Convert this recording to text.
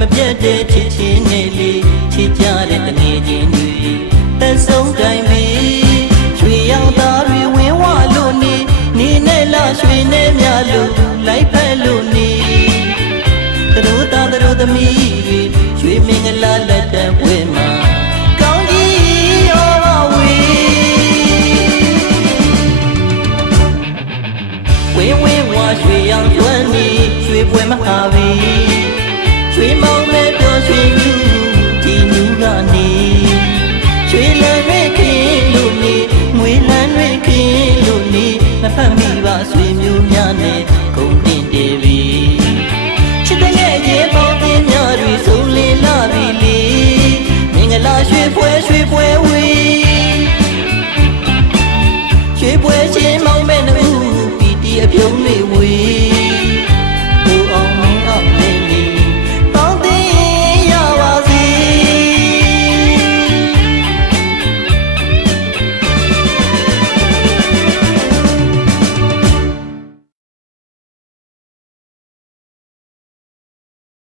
မပြတ်တဲ့ချစ်ချင်းနဲ့လေချစ်ကြတဲ့တငယ်ချင်းတွေသက်ဆုံးတိုင်းပြီရွှေရောင်သားတွေဝင်းဝလို့နေနဲ့လားရွှေနဲ့မြလို့လိုက်ဖက်လို့နေသူတို့သားသူတို့သမီးတွေရွှေမင်္ဂလာလက်တံပွဲမှာကောင်းကြီးရောပါဝေဝင်းဝါရွှေရောင်ကျွမ်းနေရွှေပွဲမဟာပြီရွှေမောင်